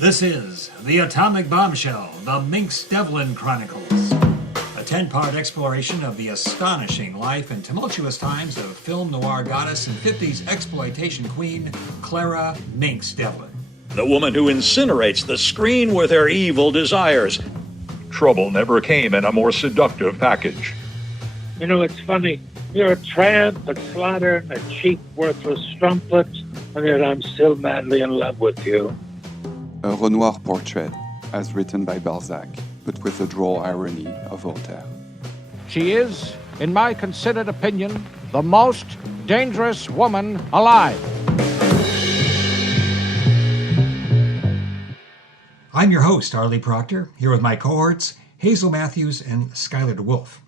This is The Atomic Bombshell, the Mynx Devlin Chronicles, a 10-part exploration of the astonishing life and tumultuous times of film noir goddess and 50s exploitation queen, Clara Mynx Devlin. The woman who incinerates the screen with her evil desires. Trouble never came in a more seductive package. You know, it's funny. You're a tramp, a slattern, a cheap, worthless strumpet, and yet I'm still madly in love with you. A Renoir portrait, as written by Balzac, but with the droll irony of Voltaire. She is, in my considered opinion, the most dangerous woman alive. I'm your host, Arlie Proctor, here with my cohorts, Hazel Matthews and Skylar DeWolf.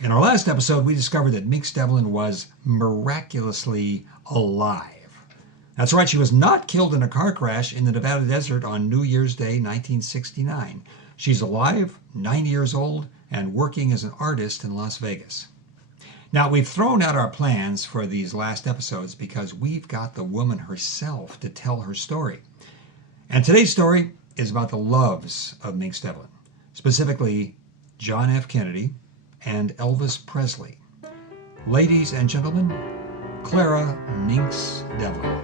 In our last episode, we discovered that Mynx Devlin was miraculously alive. That's right, she was not killed in a car crash in the Nevada desert on New Year's Day, 1969. She's alive, 90 years old, and working as an artist in Las Vegas. Now, we've thrown out our plans for these last episodes because we've got the woman herself to tell her story. And today's story is about the loves of Mynx Devlin, specifically John F. Kennedy and Elvis Presley. Ladies and gentlemen, Clara Mynx Devlin.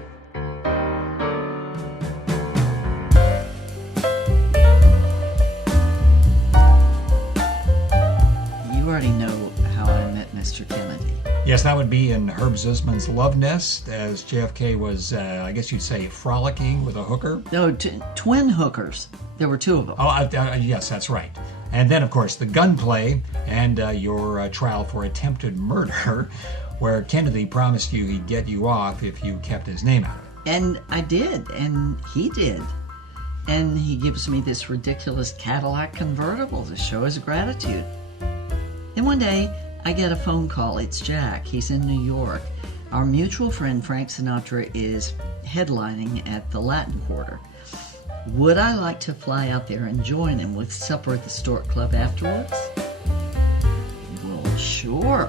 You already know how I met Mr. Kennedy. Yes, that would be in Herb Zisman's Love Nest, as JFK was, I guess you'd say, frolicking with a hooker. No, twin hookers. There were two of them. Oh, yes, that's right. And then, of course, the gunplay and your trial for attempted murder, where Kennedy promised you he'd get you off if you kept his name out of it. And I did, and he did. And he gives me this ridiculous Cadillac convertible to show his gratitude. And one day, I get a phone call. It's Jack. He's in New York. Our mutual friend Frank Sinatra is headlining at the Latin Quarter. Would I like to fly out there and join him with supper at the Stork Club afterwards? Well, sure.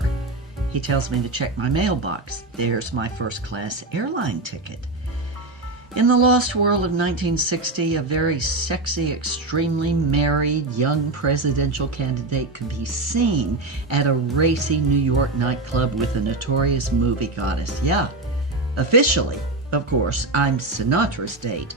He tells me to check my mailbox. There's my first-class airline ticket. In the lost world of 1960, a very sexy, extremely married young presidential candidate could be seen at a racy New York nightclub with a notorious movie goddess. Yeah, officially, of course, I'm Sinatra's date.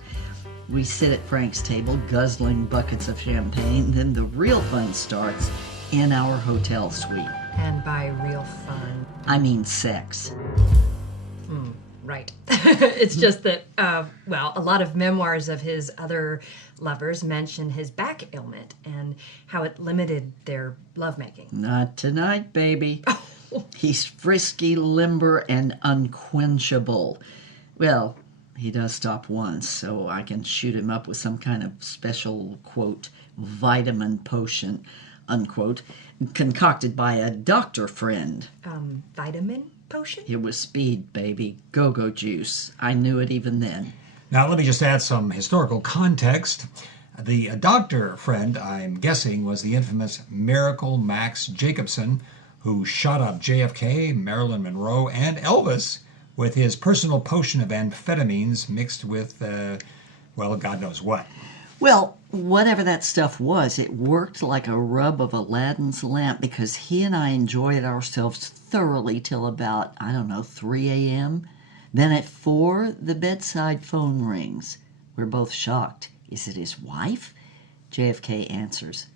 We sit at Frank's table, guzzling buckets of champagne. Then the real fun starts in our hotel suite. And by real fun, I mean sex. Right. It's just that, a lot of memoirs of his other lovers mention his back ailment and how it limited their lovemaking. Not tonight, baby. He's frisky, limber, and unquenchable. Well, he does stop once, so I can shoot him up with some kind of special, quote, vitamin potion, unquote, concocted by a doctor friend. Vitamin potion? It was speed, baby. Go-go juice. I knew it even then. Now, let me just add some historical context. The doctor friend, I'm guessing, was the infamous Miracle Max Jacobson, who shot up JFK, Marilyn Monroe, and Elvis with his personal potion of amphetamines mixed with, God knows what. Well, whatever that stuff was, it worked like a rub of Aladdin's lamp because he and I enjoyed ourselves thoroughly till about, 3 a.m. Then at 4, the bedside phone rings. We're both shocked. Is it his wife? JFK answers.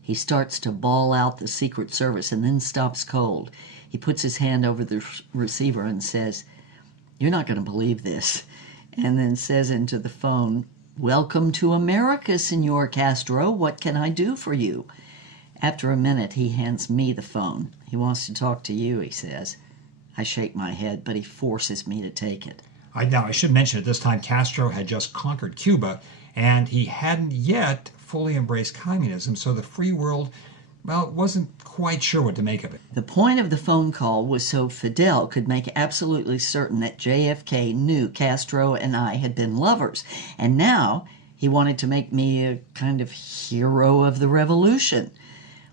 He starts to bawl out the Secret Service and then stops cold. He puts his hand over the receiver and says, "You're not going to believe this," and then says into the phone, "Welcome to America, Senor Castro. What can I do for you?" After a minute, he hands me the phone. "He wants to talk to you," he says. I shake my head, but he forces me to take it. I should mention at this time Castro had just conquered Cuba, and he hadn't yet fully embraced communism, so the free world, wasn't quite sure what to make of it. The point of the phone call was so Fidel could make absolutely certain that JFK knew Castro and I had been lovers, and now he wanted to make me a kind of hero of the revolution.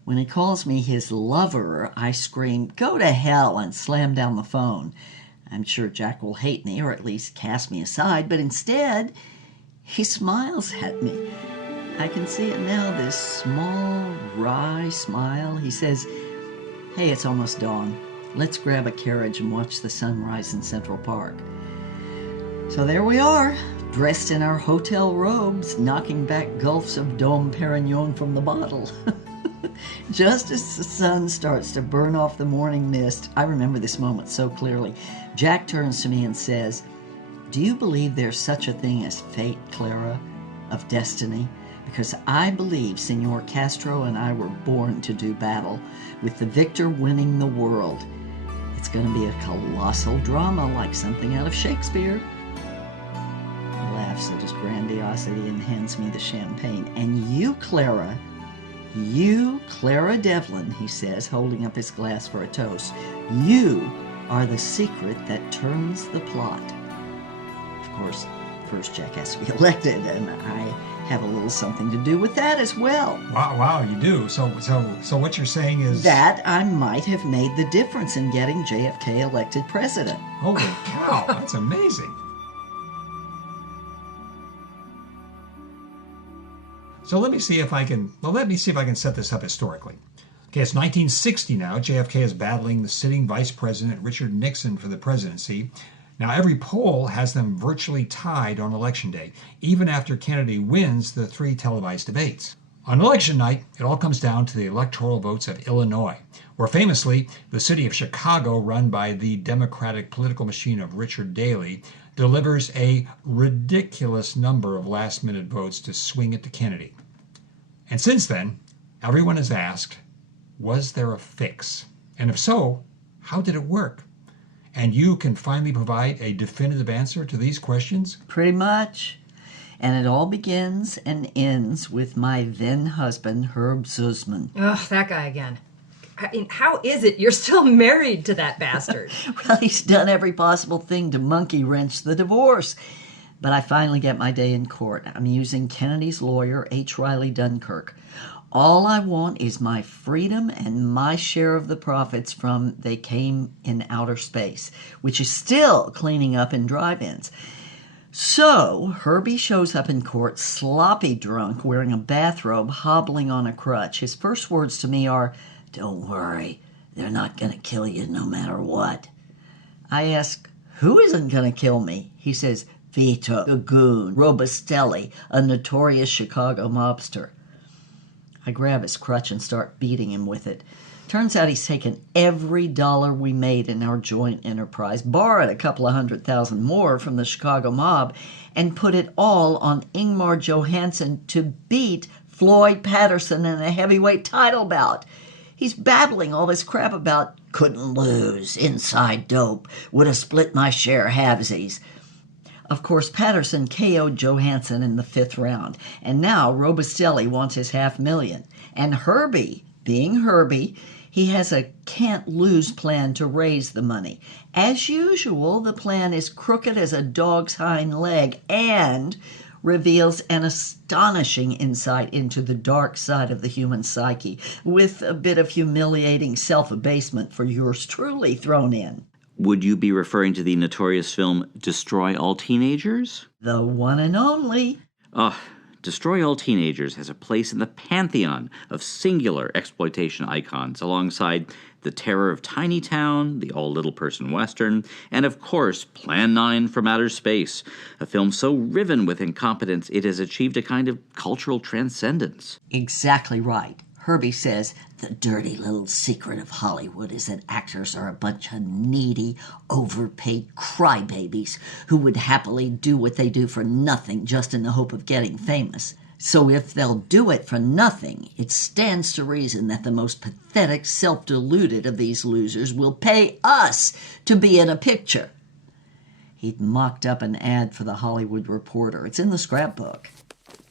When he calls me his lover, I scream, "Go to hell," and slam down the phone. I'm sure Jack will hate me, or at least cast me aside, but instead He smiles at me. I can see it now, this small, wry smile. He says, "Hey, it's almost dawn. Let's grab a carriage and watch the sunrise in Central Park." So there we are, dressed in our hotel robes, knocking back gulps of Dom Perignon from the bottle. Just as the sun starts to burn off the morning mist, I remember this moment so clearly. Jack turns to me and says, "Do you believe there's such a thing as fate, Clara, of destiny? Because I believe Senor Castro and I were born to do battle, with the victor winning the world. It's going to be a colossal drama like something out of Shakespeare." He laughs at his grandiosity and hands me the champagne. "And you, Clara, Devlin," he says, holding up his glass for a toast, "you are the secret that turns the plot." Of course, first Jack has to be elected, and I have a little something to do with that as well. Wow, you do. So what you're saying is that I might have made the difference in getting JFK elected president. Holy cow, that's amazing. So let me see if I can set this up historically. Okay, it's 1960 now. JFK is battling the sitting Vice President Richard Nixon for the presidency. Now, every poll has them virtually tied on Election Day, even after Kennedy wins the 3 televised debates. On election night, it all comes down to the electoral votes of Illinois, where famously, the city of Chicago, run by the Democratic political machine of Richard Daley, delivers a ridiculous number of last-minute votes to swing it to Kennedy. And since then, everyone has asked, was there a fix? And if so, how did it work? And you can finally provide a definitive answer to these questions? Pretty much. And it all begins and ends with my then husband, Herb Zussman. Ugh, that guy again. I mean, how is it you're still married to that bastard? Well, he's done every possible thing to monkey wrench the divorce. But I finally get my day in court. I'm using Kennedy's lawyer, H. Riley Dunkirk. All I want is my freedom and my share of the profits from They Came in Outer Space, which is still cleaning up in drive-ins. So Herbie shows up in court sloppy drunk, wearing a bathrobe, hobbling on a crutch. His first words to me are, "Don't worry, they're not going to kill you no matter what." I ask, "Who isn't going to kill me?" He says, "Vito, the goon, Robustelli, a notorious Chicago mobster." I grab his crutch and start beating him with it. Turns out he's taken every dollar we made in our joint enterprise, borrowed a couple of $100,000 more from the Chicago mob, and put it all on Ingmar Johansson to beat Floyd Patterson in a heavyweight title bout. He's babbling all this crap about couldn't lose, inside dope, would have split my share halvesies. Of course, Patterson KO'd Johansson in the 5th round, and now Robustelli wants his $500,000. And Herbie, being Herbie, he has a can't-lose plan to raise the money. As usual, the plan is crooked as a dog's hind leg and reveals an astonishing insight into the dark side of the human psyche, with a bit of humiliating self-abasement for yours truly thrown in. Would you be referring to the notorious film Destroy All Teenagers? The one and only. Destroy All Teenagers has a place in the pantheon of singular exploitation icons, alongside The Terror of Tiny Town, the all-little-person western, and of course, Plan 9 from Outer Space, a film so riven with incompetence it has achieved a kind of cultural transcendence. Exactly right. Herbie says, the dirty little secret of Hollywood is that actors are a bunch of needy, overpaid crybabies who would happily do what they do for nothing just in the hope of getting famous. So if they'll do it for nothing, it stands to reason that the most pathetic, self-deluded of these losers will pay us to be in a picture. He'd mocked up an ad for the Hollywood Reporter. It's in the scrapbook.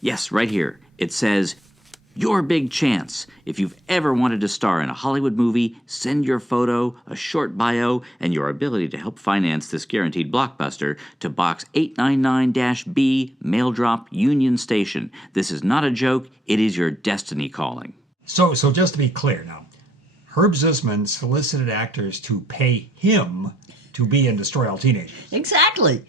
Yes, right here. It says, "Your big chance. If you've ever wanted to star in a Hollywood movie, send your photo, a short bio, and your ability to help finance this guaranteed blockbuster to Box 899-B, Mail Drop, Union Station. This is not a joke. It is your destiny calling." So just to be clear now, Herb Zussman solicited actors to pay him to be in Destroy All Teenagers. Exactly.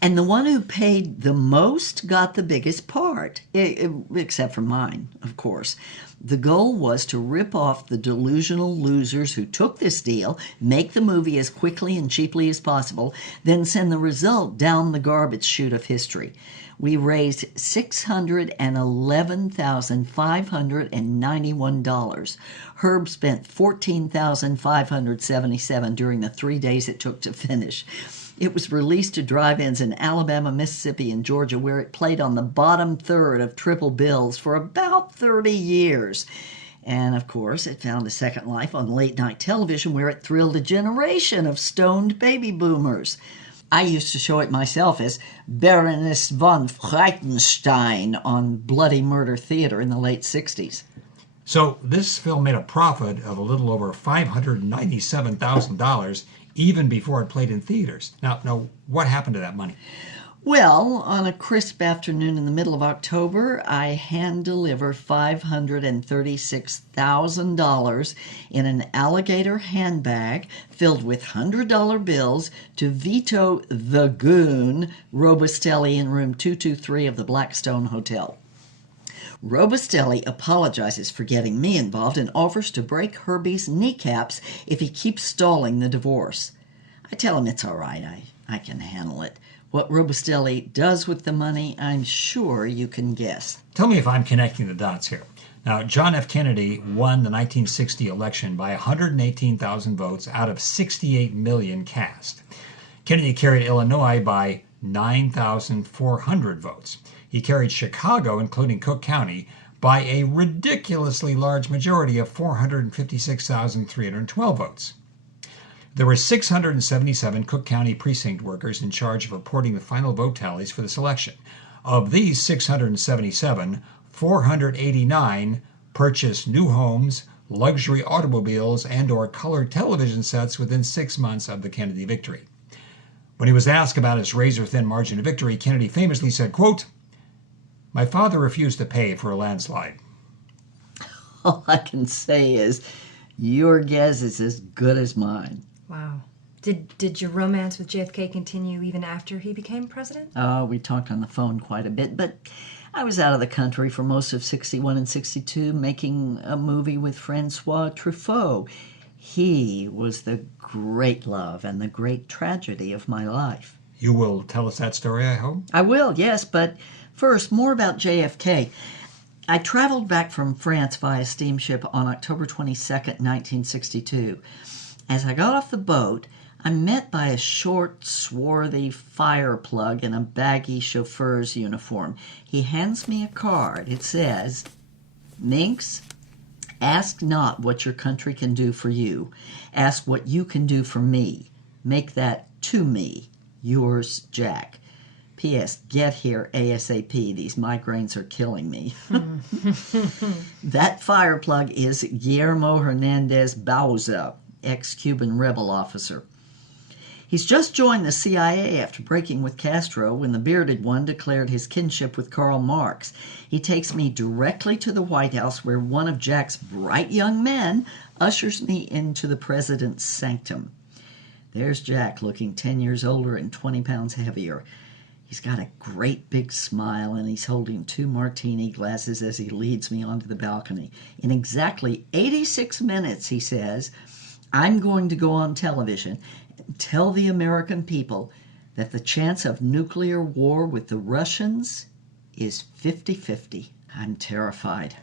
And the one who paid the most got the biggest part, except for mine, of course. The goal was to rip off the delusional losers who took this deal, make the movie as quickly and cheaply as possible, then send the result down the garbage chute of history. We raised $611,591. Herb spent $14,577 during the 3 days it took to finish. It was released to drive-ins in Alabama, Mississippi, and Georgia, where it played on the bottom third of triple bills for about 30 years. And, of course, it found a second life on late-night television, where it thrilled a generation of stoned baby boomers. I used to show it myself as Baroness von Frankenstein on Bloody Murder Theater in the late 60s. So this film made a profit of a little over $597,000 even before it played in theaters. Now, what happened to that money? Well, on a crisp afternoon in the middle of October, I hand-delivered $536,000 in an alligator handbag filled with $100 bills to Vito the Goon Robustelli in room 223 of the Blackstone Hotel. Robustelli apologizes for getting me involved and offers to break Herbie's kneecaps if he keeps stalling the divorce. I tell him it's all right, I can handle it. What Robustelli does with the money, I'm sure you can guess. Tell me if I'm connecting the dots here. Now, John F. Kennedy won the 1960 election by 118,000 votes out of 68 million cast. Kennedy carried Illinois by 9,400 votes. He carried Chicago, including Cook County, by a ridiculously large majority of 456,312 votes. There were 677 Cook County precinct workers in charge of reporting the final vote tallies for this election. Of these 677, 489 purchased new homes, luxury automobiles, and/or colored television sets within 6 months of the Kennedy victory. When he was asked about his razor-thin margin of victory, Kennedy famously said, quote, "My father refused to pay for a landslide." All I can say is, your guess is as good as mine. Wow. Did your romance with JFK continue even after he became president? We talked on the phone quite a bit, but I was out of the country for most of 61 and 62 making a movie with Francois Truffaut. He was the great love and the great tragedy of my life. You will tell us that story, I hope? I will, yes, but first, more about JFK. I traveled back from France via steamship on October 22nd, 1962. As I got off the boat, I'm met by a short, swarthy fire plug in a baggy chauffeur's uniform. He hands me a card. It says, "Mynx, ask not what your country can do for you. Ask what you can do for me. Make that to me. Yours, Jack. P.S. Get here ASAP. These migraines are killing me." That fire plug is Guillermo Hernandez Bauza, ex-Cuban rebel officer. He's just joined the CIA after breaking with Castro when the bearded one declared his kinship with Karl Marx. He takes me directly to the White House, where one of Jack's bright young men ushers me into the president's sanctum. There's Jack, looking 10 years older and 20 pounds heavier. He's got a great big smile, and he's holding 2 martini glasses as he leads me onto the balcony. In exactly 86 minutes, he says, I'm going to go on television and tell the American people that the chance of nuclear war with the Russians is 50-50. I'm terrified.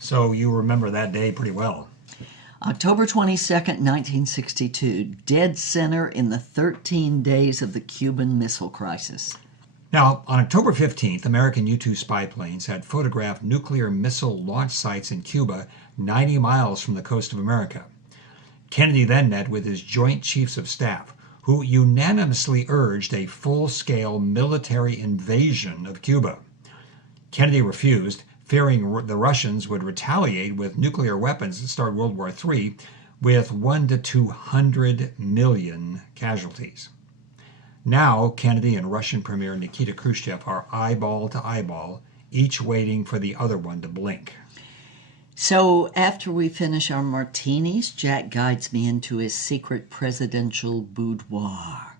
So you remember that day pretty well. October 22nd, 1962, dead center in the 13 days of the Cuban Missile Crisis. Now, on October 15th, American U-2 spy planes had photographed nuclear missile launch sites in Cuba 90 miles from the coast of America. Kennedy then met with his Joint Chiefs of Staff, who unanimously urged a full-scale military invasion of Cuba. Kennedy refused, fearing the Russians would retaliate with nuclear weapons and start World War III with 1 to 200 million casualties. Now, Kennedy and Russian Premier Nikita Khrushchev are eyeball to eyeball, each waiting for the other one to blink. So after we finish our martinis, Jack guides me into his secret presidential boudoir.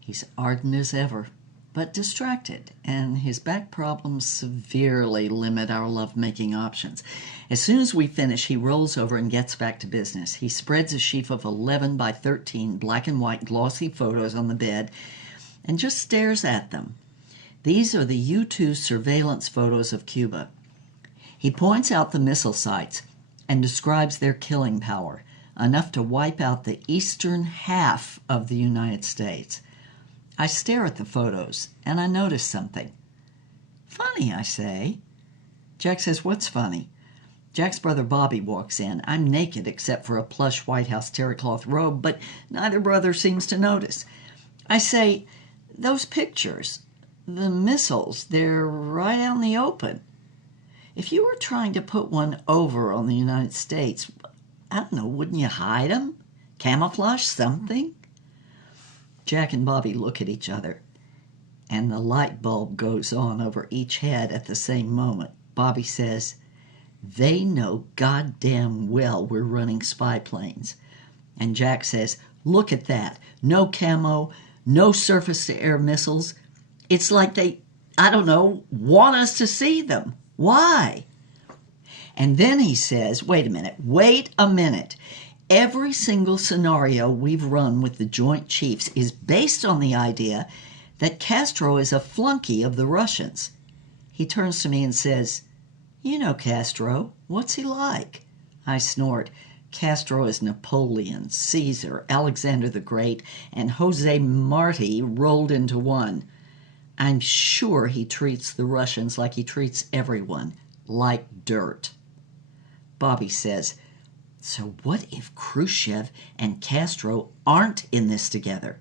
He's ardent as ever. but distracted, and his back problems severely limit our lovemaking options. As soon as we finish, he rolls over and gets back to business. He spreads a sheaf of 11 by 13 black and white glossy photos on the bed and just stares at them. These are the U-2 surveillance photos of Cuba. He points out the missile sites and describes their killing power, enough to wipe out the eastern half of the United States. I stare at the photos, and I notice something. Funny, I say. Jack says, what's funny? Jack's brother Bobby walks in. I'm naked except for a plush White House terry cloth robe, but neither brother seems to notice. I say, those pictures, the missiles, they're right out in the open. If you were trying to put one over on the United States, I don't know, wouldn't you hide them? Camouflage something? Jack and Bobby look at each other, and the light bulb goes on over each head at the same moment. Bobby says, they know goddamn well we're running spy planes. And Jack says, look at that. No camo, no surface-to-air missiles. It's like they, I don't know, want us to see them. Why? And then he says, wait a minute. Every single scenario we've run with the Joint Chiefs is based on the idea that Castro is a flunky of the Russians. He turns to me and says, you know Castro. What's he like? I snort. Castro is Napoleon, Caesar, Alexander the Great, and Jose Marti rolled into one. I'm sure he treats the Russians like he treats everyone, like dirt. Bobby says, so what if Khrushchev and Castro aren't in this together?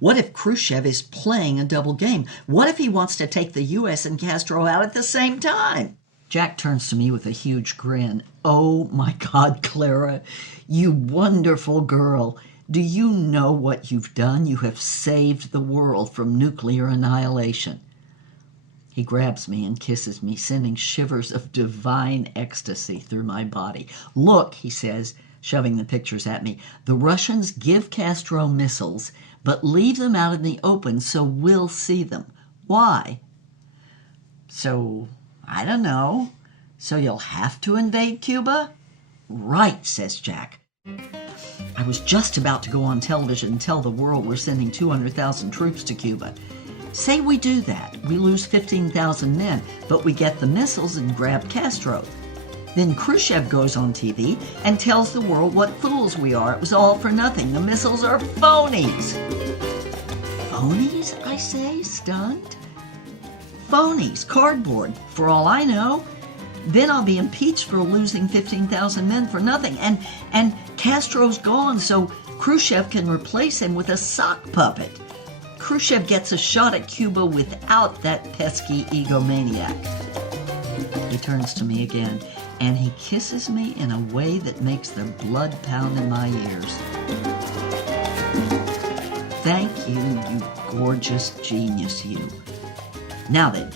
What if Khrushchev is playing a double game? What if he wants to take the U.S. and Castro out at the same time? Jack turns to me with a huge grin. Oh my God, Clara, you wonderful girl. Do you know what you've done? You have saved the world from nuclear annihilation. He grabs me and kisses me, sending shivers of divine ecstasy through my body. Look, he says, shoving the pictures at me, the Russians give Castro missiles, but leave them out in the open so we'll see them. Why? So, I don't know. So you'll have to invade Cuba? Right, says Jack. I was just about to go on television and tell the world we're sending 200,000 troops to Cuba. Say we do that. We lose 15,000 men, but we get the missiles and grab Castro. Then Khrushchev goes on TV and tells the world what fools we are. It was all for nothing. The missiles are phonies. Phonies, I say, stunned. Phonies, cardboard, for all I know. Then I'll be impeached for losing 15,000 men for nothing. And Castro's gone, so Khrushchev can replace him with a sock puppet. Khrushchev gets a shot at Cuba without that pesky egomaniac. He turns to me again, and he kisses me in a way that makes the blood pound in my ears. Thank you, you gorgeous genius, you. Now then,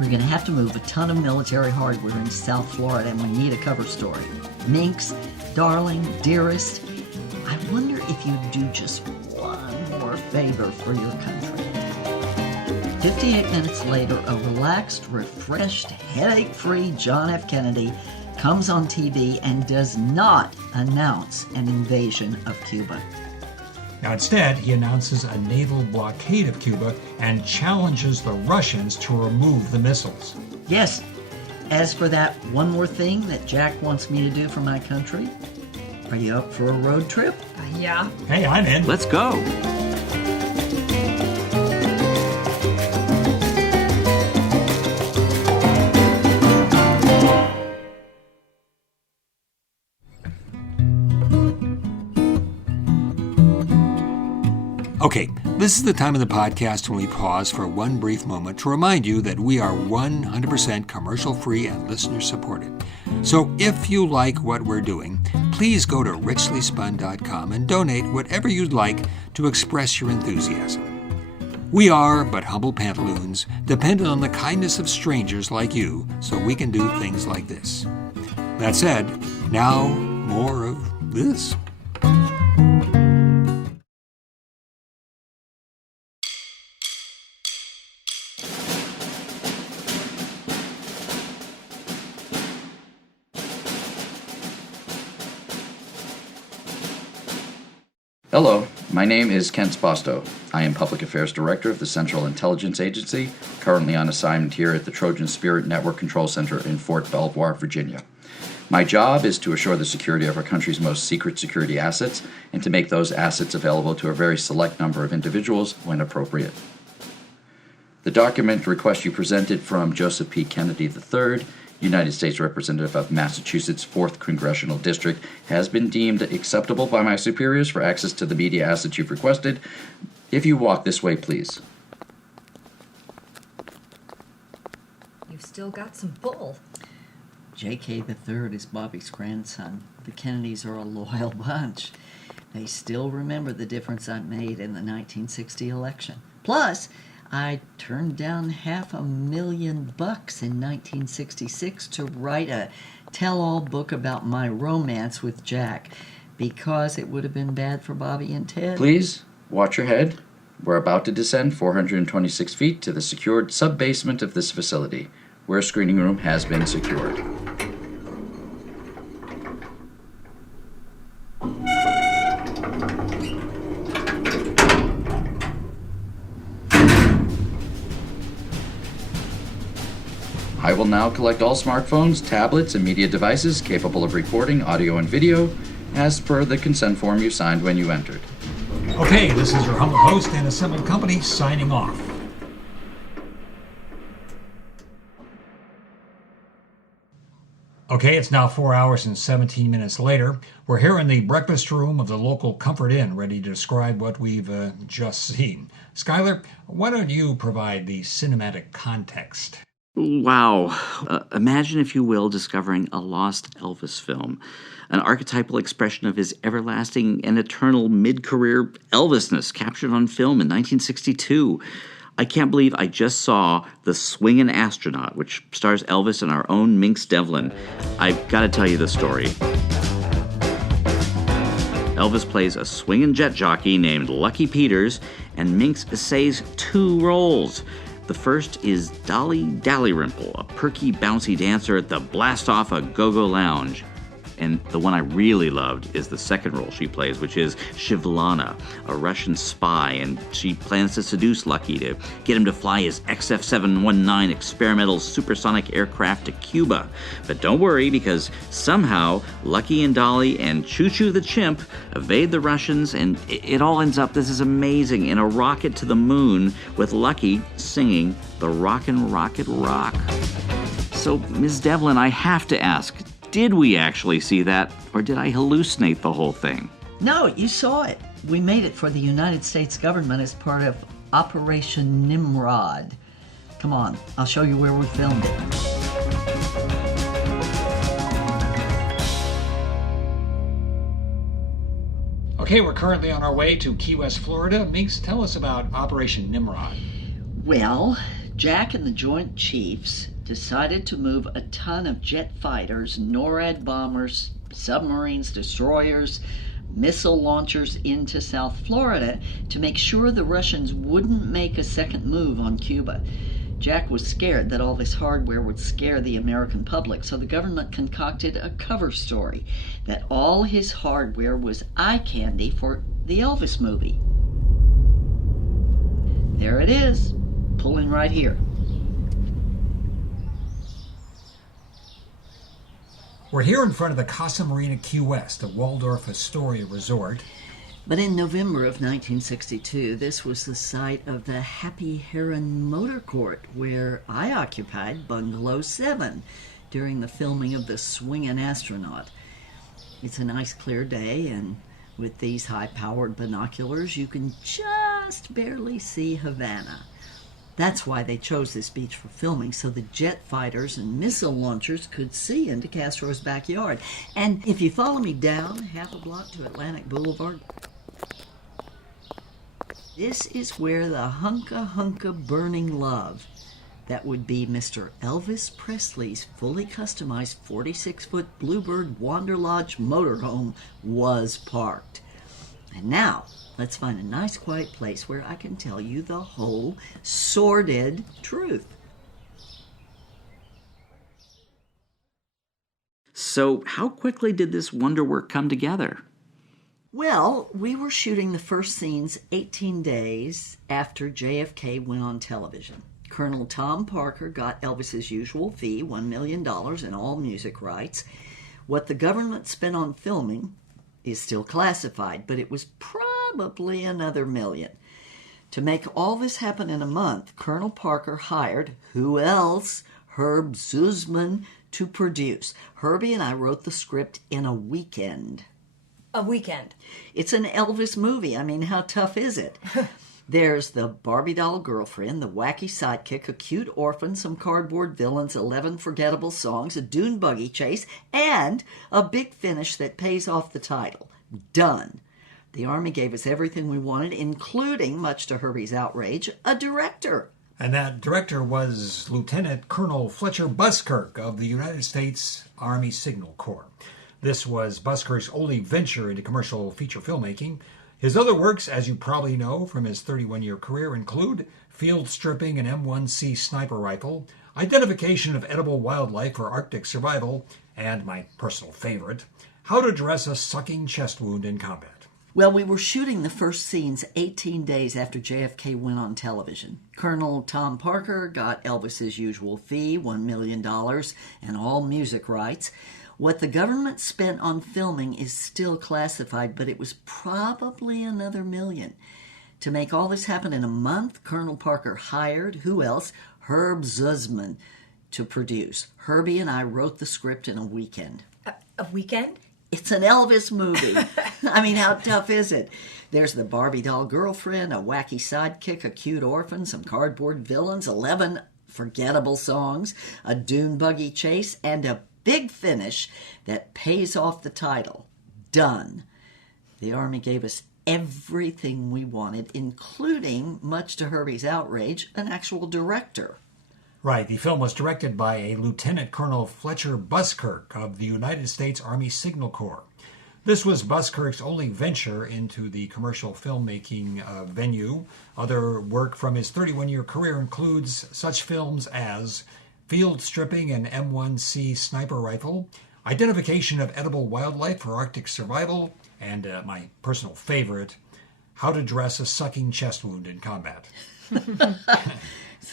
we're going to have to move a ton of military hardware into South Florida, and we need a cover story. Mynx, darling, dearest, I wonder if you'd do just one more favor for your country. 58 minutes later, a relaxed, refreshed, headache-free John F. Kennedy comes on TV and does not announce an invasion of Cuba. Now, instead, he announces a naval blockade of Cuba and challenges the Russians to remove the missiles. Yes. As for that one more thing that Jack wants me to do for my country, are you up for a road trip? Yeah. Hey, I'm in. Let's go. Okay, this is the time of the podcast when we pause for one brief moment to remind you that we are 100% commercial-free and listener-supported. So if you like what we're doing, please go to richlyspun.com and donate whatever you'd like to express your enthusiasm. We are but humble pantaloons, dependent on the kindness of strangers like you, so we can do things like this. That said, now more of this. Hello, my name is Ken Sposto. I am Public Affairs Director of the Central Intelligence Agency, currently on assignment here at the Trojan Spirit Network Control Center in Fort Belvoir, Virginia. My job is to assure the security of our country's most secret security assets and to make those assets available to a very select number of individuals when appropriate. The document request you presented from Joseph P. Kennedy III, United States Representative of Massachusetts 4th Congressional District, has been deemed acceptable by my superiors for access to the media assets you've requested. If you walk this way, please. You've still got some pull. J.K. III is Bobby's grandson. The Kennedys are a loyal bunch. They still remember the difference I made in the 1960 election. Plus, I turned down $500,000 in 1966 to write a tell-all book about my romance with Jack because it would have been bad for Bobby and Ted. Please, watch your head. We're about to descend 426 feet to the secured sub-basement of this facility, where a screening room has been secured. I will now collect all smartphones, tablets, and media devices capable of recording audio and video as per the consent form you signed when you entered. Okay, this is your humble host and assembled company signing off. Okay, it's now 4 hours and 17 minutes later. We're here in the breakfast room of the local Comfort Inn, ready to describe what we've just seen. Skylar, why don't you provide the cinematic context? Wow. Imagine, if you will, discovering a lost Elvis film, an archetypal expression of his everlasting and eternal mid-career Elvisness captured on film in 1962. I can't believe I just saw The Swingin' Astronaut, which stars Elvis and our own Mynx Devlin. I've got to tell you the story. Elvis plays a swingin' jet jockey named Lucky Peters, and Mynx essays 2 roles. The first is Dolly Dalrymple, a perky, bouncy dancer at the Blast-Off-a-Go-Go Lounge. And the one I really loved is the second role she plays, which is Shivlana, a Russian spy, and she plans to seduce Lucky to get him to fly his XF-719 experimental supersonic aircraft to Cuba. But don't worry, because somehow Lucky and Dolly and Choo Choo the chimp evade the Russians, and it all ends up, this is amazing, in a rocket to the moon with Lucky singing the Rockin' Rocket Rock. So, Ms. Devlin, I have to ask, did we actually see that, or did I hallucinate the whole thing? No, you saw it. We made it for the United States government as part of Operation Nimrod. Come on, I'll show you where we filmed it. Okay, we're currently on our way to Key West, Florida. Mynx, tell us about Operation Nimrod. Well, Jack and the Joint Chiefs decided to move a ton of jet fighters, NORAD bombers, submarines, destroyers, missile launchers into South Florida to make sure the Russians wouldn't make a second move on Cuba. Jack was scared that all this hardware would scare the American public, so the government concocted a cover story that all his hardware was eye candy for the Elvis movie. There it is, pulling right here. We're here in front of the Casa Marina Key West, a Waldorf Astoria resort. But in November of 1962, this was the site of the Happy Heron Motor Court, where I occupied Bungalow 7 during the filming of The Swingin' Astronaut. It's a nice clear day, and with these high-powered binoculars, you can just barely see Havana. That's why they chose this beach for filming, so the jet fighters and missile launchers could see into Castro's backyard. And if you follow me down half a block to Atlantic Boulevard, this is where the hunka burning love that would be Mr. Elvis Presley's fully customized 46-foot Bluebird Wanderlodge motorhome was parked. And now, let's find a nice quiet place where I can tell you the whole sordid truth. So how quickly did this wonderwork come together? Well, we were shooting the first scenes 18 days after JFK went on television. Colonel Tom Parker got Elvis's usual fee, $1 million and all music rights. What the government spent on filming is still classified, but it was probably another $1 million. To make all this happen in a month, Colonel Parker hired, who else? Herb Zuzman to produce. Herbie and I wrote the script in a weekend. A weekend. It's an Elvis movie. I mean, how tough is it? There's the Barbie doll girlfriend, the wacky sidekick, a cute orphan, some cardboard villains, 11 forgettable songs, a dune buggy chase, and a big finish that pays off the title. Done. The Army gave us everything we wanted, including, much to Herbie's outrage, a director. And that director was Lieutenant Colonel Fletcher Buskirk of the United States Army Signal Corps. This was Buskirk's only venture into commercial feature filmmaking. His other works, as you probably know from his 31-year career, include Field Stripping an M1C Sniper Rifle, Identification of Edible Wildlife for Arctic Survival, and my personal favorite, How to Dress a Sucking Chest Wound in Combat. Well, we were shooting the first scenes 18 days after JFK went on television. Colonel Tom Parker got Elvis's usual fee, $1 million, and all music rights. What the government spent on filming is still classified, but it was probably another $1 million. To make all this happen in a month, Colonel Parker hired, who else? Herb Zuzman to produce. Herbie and I wrote the script in a weekend. A weekend? It's an Elvis movie. I mean, how tough is it? There's the Barbie doll girlfriend, a wacky sidekick, a cute orphan, some cardboard villains, 11 forgettable songs, a dune buggy chase, and a big finish that pays off the title. Done. The Army gave us everything we wanted, including, much to Herbie's outrage, an actual director. Right, the film was directed by a Lieutenant Colonel Fletcher Buskirk of the United States Army Signal Corps. This was Buskirk's only venture into the commercial filmmaking venue. Other work from his 31-year career includes such films as Field Stripping an M1C Sniper Rifle, Identification of Edible Wildlife for Arctic Survival, and my personal favorite, How to Dress a Sucking Chest Wound in Combat.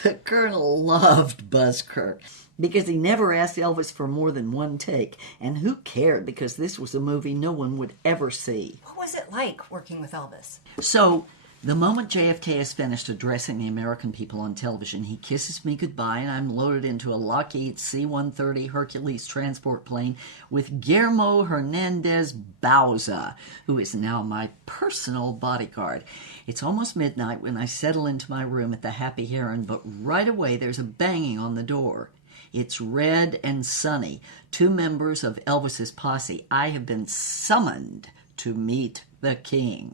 The Colonel loved Buskirk because he never asked Elvis for more than one take. And who cared, because this was a movie no one would ever see. What was it like working with Elvis? So, the moment JFK is finished addressing the American people on television, he kisses me goodbye, and I'm loaded into a Lockheed C-130 Hercules transport plane with Guillermo Hernandez Bauza, who is now my personal bodyguard. It's almost midnight when I settle into my room at the Happy Heron, but right away there's a banging on the door. It's Red and Sonny, 2 members of Elvis's posse. I have been summoned to meet the king.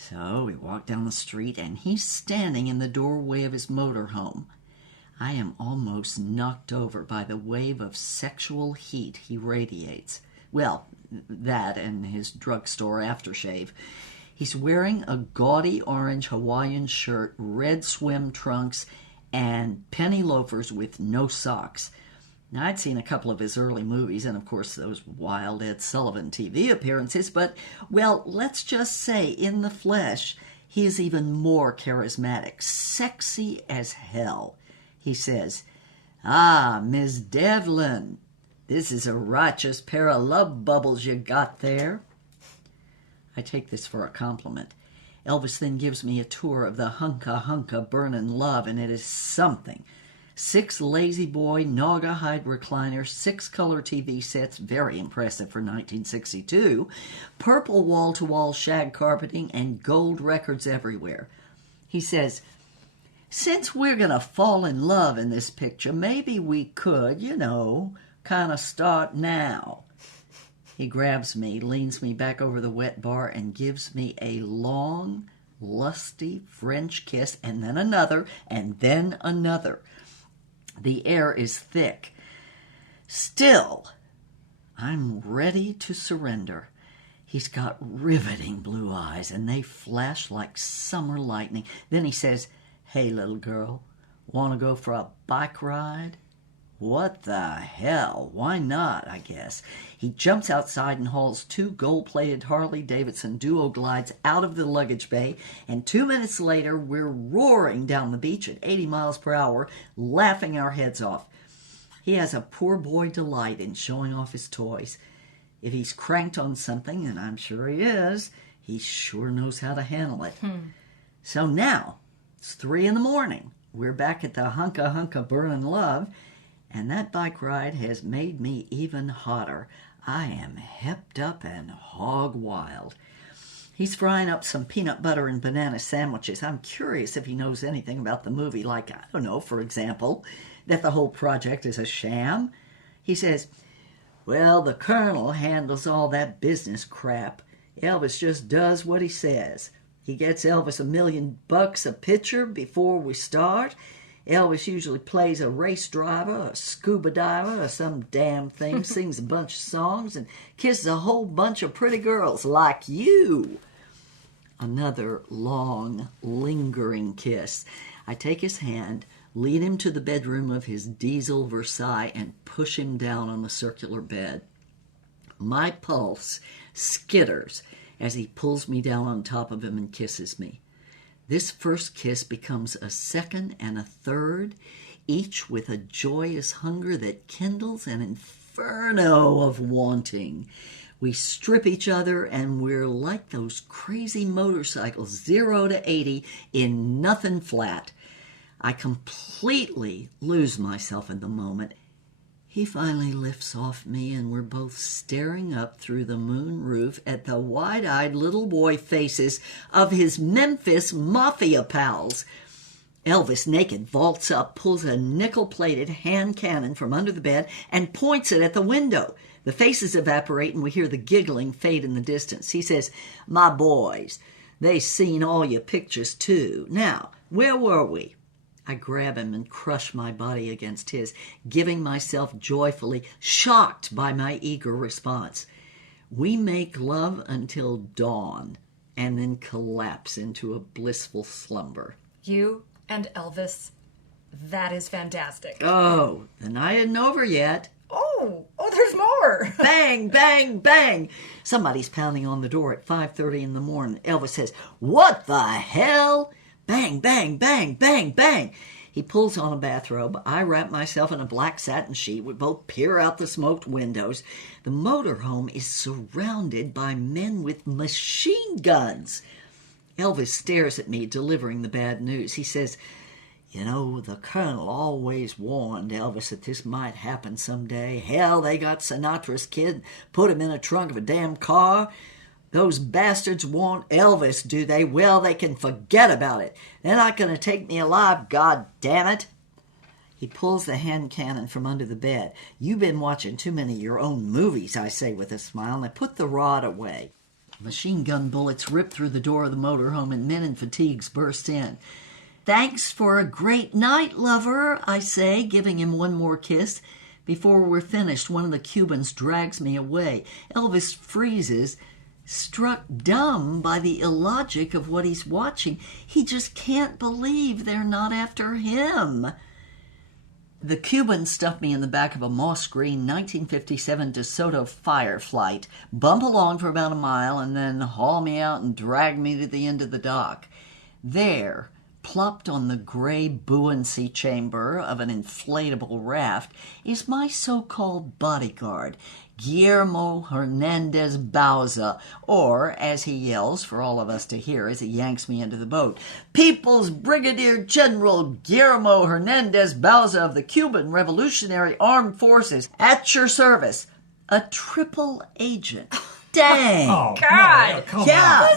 So we walk down the street, and he's standing in the doorway of his motorhome. I am almost knocked over by the wave of sexual heat he radiates. Well, that and his drugstore aftershave. He's wearing a gaudy orange Hawaiian shirt, red swim trunks, and penny loafers with no socks. Now, I'd seen a couple of his early movies, and of course those wild Ed Sullivan TV appearances, but, well, let's just say in the flesh, he is even more charismatic, sexy as hell. He says, "Ah, Miss Devlin, this is a righteous pair of love bubbles you got there." I take this for a compliment. Elvis then gives me a tour of the Hunka Hunka Burnin' Love, and it is something. 6 Lazy Boy Naugahyde recliners, 6 color TV sets, very impressive for 1962, purple wall-to-wall shag carpeting, and gold records everywhere. He says, "Since we're going to fall in love in this picture, maybe we could, kind of start now." He grabs me, leans me back over the wet bar, and gives me a long, lusty French kiss, and then another, and then another. The air is thick. Still, I'm ready to surrender. He's got riveting blue eyes, and they flash like summer lightning. Then he says, "Hey, little girl, want to go for a bike ride?" What the hell? Why not, I guess? He jumps outside and hauls 2 gold-plated Harley-Davidson duo glides out of the luggage bay, and 2 minutes later, we're roaring down the beach at 80 miles per hour, laughing our heads off. He has a poor boy delight in showing off his toys. If he's cranked on something, and I'm sure he is, he sure knows how to handle it. So now, it's 3 a.m. We're back at the Hunka Burnin' Love, and that bike ride has made me even hotter. I am hepped up and hog wild. He's frying up some peanut butter and banana sandwiches. I'm curious if he knows anything about the movie, like, I don't know, for example, that the whole project is a sham. He says, well, the Colonel handles all that business crap. Elvis just does what he says. He gets Elvis $1 million a picture before we start. Elvis usually plays a race driver, a scuba diver, or some damn thing, sings a bunch of songs, and kisses a whole bunch of pretty girls like you. Another long, lingering kiss. I take his hand, lead him to the bedroom of his diesel Versailles, and push him down on the circular bed. My pulse skitters as he pulls me down on top of him and kisses me. This first kiss becomes a second and a third, each with a joyous hunger that kindles an inferno of wanting. We strip each other, and we're like those crazy motorcycles, 0 to 80 in nothing flat. I completely lose myself in the moment. He finally lifts off me, and we're both staring up through the moon roof at the wide-eyed little boy faces of his Memphis Mafia pals. Elvis, naked, vaults up, pulls a nickel-plated hand cannon from under the bed, and points it at the window. The faces evaporate, and we hear the giggling fade in the distance. He says, my boys, they seen all your pictures, too. Now, where were we? I grab him and crush my body against his, giving myself joyfully, shocked by my eager response. We make love until dawn, and then collapse into a blissful slumber. You and Elvis, that is fantastic. Oh, the night isn't over yet. Oh, there's more. Bang, bang, bang. Somebody's pounding on the door at 5:30 in the morning. Elvis says, what the hell? Bang, bang, bang, bang, bang. He pulls on a bathrobe. I wrap myself in a black satin sheet. We both peer out the smoked windows. The motorhome is surrounded by men with machine guns. Elvis stares at me, delivering the bad news. He says, you know, the Colonel always warned Elvis that this might happen someday. Hell, they got Sinatra's kid, put him in the trunk of a damn car. Those bastards want Elvis, do they? Well, they can forget about it. They're not going to take me alive, God damn it. He pulls the hand cannon from under the bed. You've been watching too many of your own movies, I say with a smile, and I put the rod away. Machine gun bullets rip through the door of the motorhome, and men in fatigues burst in. Thanks for a great night, lover, I say, giving him one more kiss. Before we're finished, one of the Cubans drags me away. Elvis freezes, struck dumb by the illogic of what he's watching. He just can't believe they're not after him. The Cubans stuff me in the back of a moss-green 1957 DeSoto Fireflight, bump along for about a mile, and then haul me out and drag me to the end of the dock. There, plopped on the gray buoyancy chamber of an inflatable raft, is my so-called bodyguard, Guillermo Hernandez Bauza, or, as he yells for all of us to hear as he yanks me into the boat, People's Brigadier General Guillermo Hernandez Bauza of the Cuban Revolutionary Armed Forces, at your service. A triple agent. Dang. Oh, God. No, come Yeah,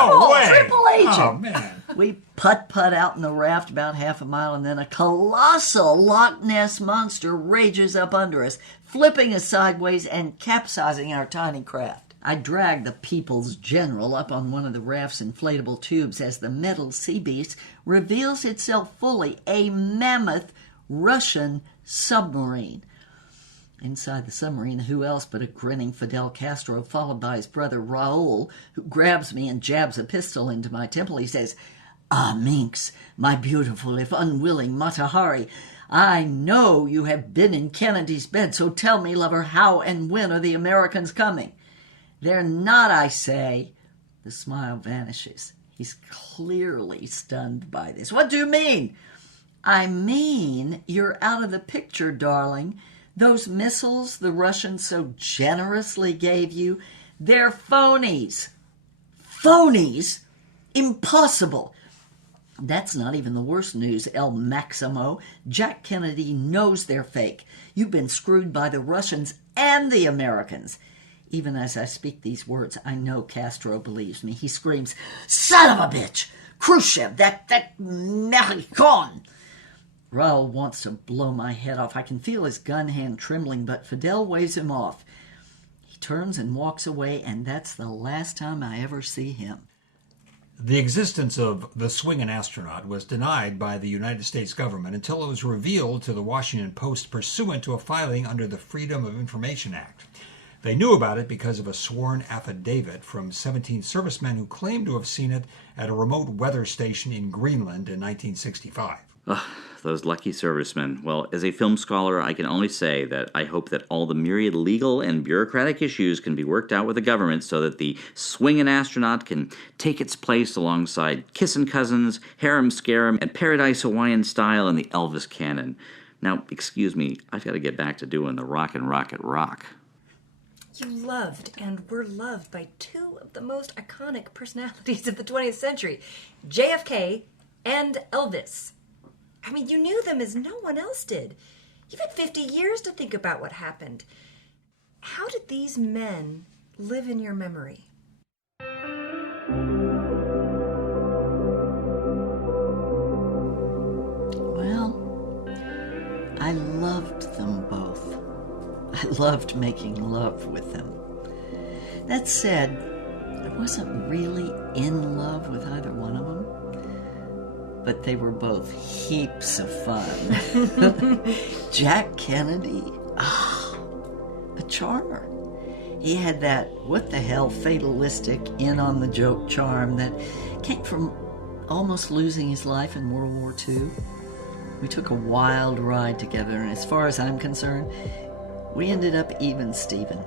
on. No way. triple agent. Oh, man. We putt out in the raft about half a mile, and then a colossal Loch Ness monster rages up under us, flipping us sideways and capsizing our tiny craft. I drag the People's General up on one of the raft's inflatable tubes as the metal sea beast reveals itself fully, a mammoth Russian submarine. Inside the submarine, who else but a grinning Fidel Castro, followed by his brother Raul, who grabs me and jabs a pistol into my temple. He says, "Ah, Mynx, my beautiful if unwilling Mata Hari, I know you have been in Kennedy's bed, so tell me, lover, how and when are the Americans coming? They're not, I say. The smile vanishes. He's clearly stunned by this. What do you mean? I mean, you're out of the picture, darling. Those missiles the Russians so generously gave you, they're phonies. Phonies? Impossible. That's not even the worst news, El Maximo. Jack Kennedy knows they're fake. You've been screwed by the Russians and the Americans. Even as I speak these words, I know Castro believes me. He screams, "Son of a bitch! Khrushchev, that Maricon!" Raul wants to blow my head off. I can feel his gun hand trembling, but Fidel waves him off. He turns and walks away, and that's the last time I ever see him. The existence of the swinging astronaut was denied by the United States government until it was revealed to the Washington Post pursuant to a filing under the Freedom of Information Act. They knew about it because of a sworn affidavit from 17 servicemen who claimed to have seen it at a remote weather station in Greenland in 1965. Ugh, those lucky servicemen. Well, as a film scholar, I can only say that I hope that all the myriad legal and bureaucratic issues can be worked out with the government so that the swinging astronaut can take its place alongside Kissin' Cousins, Harem Scarum, and Paradise Hawaiian Style and the Elvis canon. Now, excuse me, I've got to get back to doing the Rockin' Rocket Rock. You loved and were loved by two of the most iconic personalities of the 20th century, JFK and Elvis. I mean, you knew them as no one else did. You've had 50 years to think about what happened. How did these men live in your memory? Well, I loved them both. I loved making love with them. That said, I wasn't really in love with either one of them. But they were both heaps of fun. Jack Kennedy, a charmer. He had that what-the-hell fatalistic in-on-the-joke charm that came from almost losing his life in World War II. We took a wild ride together, and as far as I'm concerned, we ended up even Steven.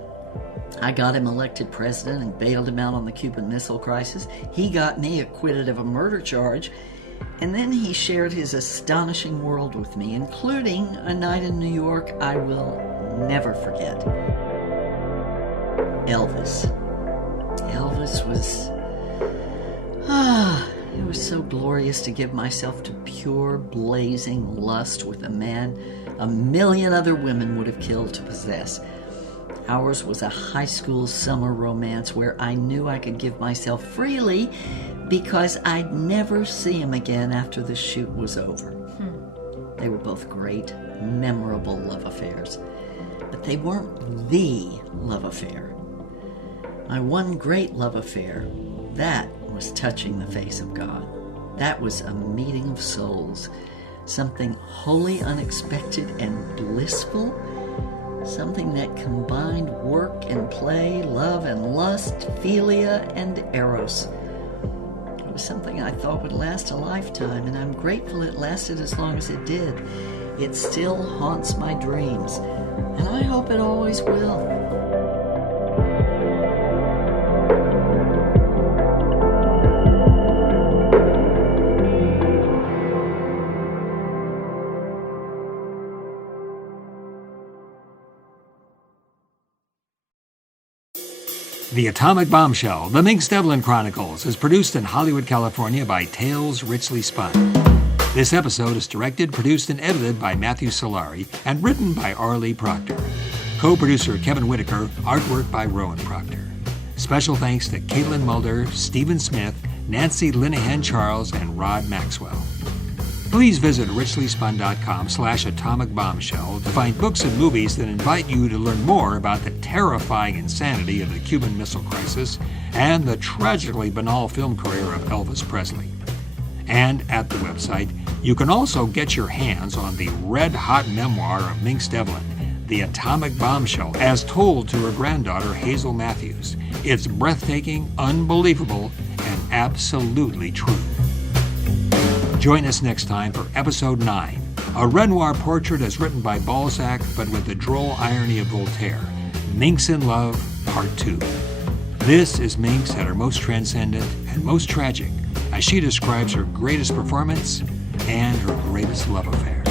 I got him elected president and bailed him out on the Cuban Missile Crisis. He got me acquitted of a murder charge. And then he shared his astonishing world with me, including a night in New York I will never forget. Elvis. Elvis was... it was so glorious to give myself to pure, blazing lust with a man a million other women would have killed to possess. Ours was a high school summer romance where I knew I could give myself freely because I'd never see him again after the shoot was over. They were both great, memorable love affairs, but they weren't the love affair. My one great love affair, that was touching the face of God. That was a meeting of souls, something wholly unexpected and blissful, something that combined work and play, love and lust, philia and eros. It was something I thought would last a lifetime, and I'm grateful it lasted as long as it did. It still haunts my dreams, and I hope it always will. The Atomic Bombshell, The Mynx Devlin Chronicles, is produced in Hollywood, California by Tales Richly Spun. This episode is directed, produced, and edited by Matthew Solari and written by Arlie Proctor. Co-producer Kevin Whitaker, artwork by Rowan Proctor. Special thanks to Caitlin Mulder, Stephen Smith, Nancy Linehan Charles, and Rod Maxwell. Please visit richlyspun.com/atomic bombshell to find books and movies that invite you to learn more about the terrifying insanity of the Cuban Missile Crisis and the tragically banal film career of Elvis Presley. And at the website, you can also get your hands on the red-hot memoir of Mynx Devlin, The Atomic Bombshell, as told to her granddaughter Hazel Matthews. It's breathtaking, unbelievable, and absolutely true. Join us next time for Episode 9, A Renoir portrait as written by Balzac, but with the droll irony of Voltaire. Mynx in Love, Part 2. This is Mynx at her most transcendent and most tragic, as she describes her greatest performance and her greatest love affair.